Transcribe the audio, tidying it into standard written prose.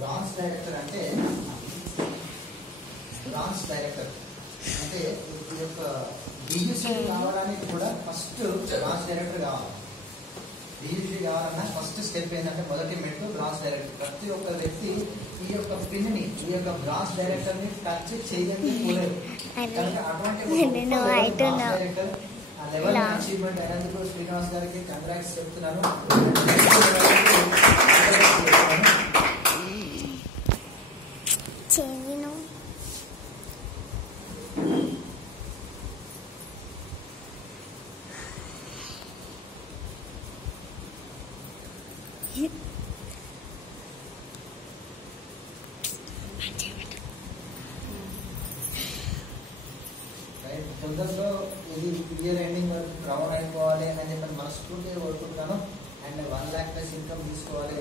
Branch director అంటే ఈ యొక్క డియూసీ కావడానికి కూడా ఫస్ట్ బ్రాంచ్ డైరెక్టర్ కావాలి. డియూసీ కావాలన్నా ఫస్ట్ స్టెప్ ఏంటంటే మొదటి మెట్టు బ్రాంచ్ డైరెక్టర్. ప్రతి ఒక్క వ్యక్తి ఈ యొక్క పిన్ని ఈ యొక్క బ్రాంచ్ డైరెక్టర్ ని టచ్ చేయని కూడదు. అటువంటి డైరెక్టర్ ఆ లెవెల్ అచీవ్మెంట్ అయినందుకు శ్రీనివాస్ గారికి కంగ్రాట్స్ చెప్తున్నాను. తొందరలో ఇది ఇయర్ ఎండింగ్ వరకు రౌండ్ అయిపోవాలి అని చెప్పి మనస్ఫూర్తిగా కోరుకుంటాను. అండ్ 1 lakh+ ఇన్కమ్ తీసుకోవాలి.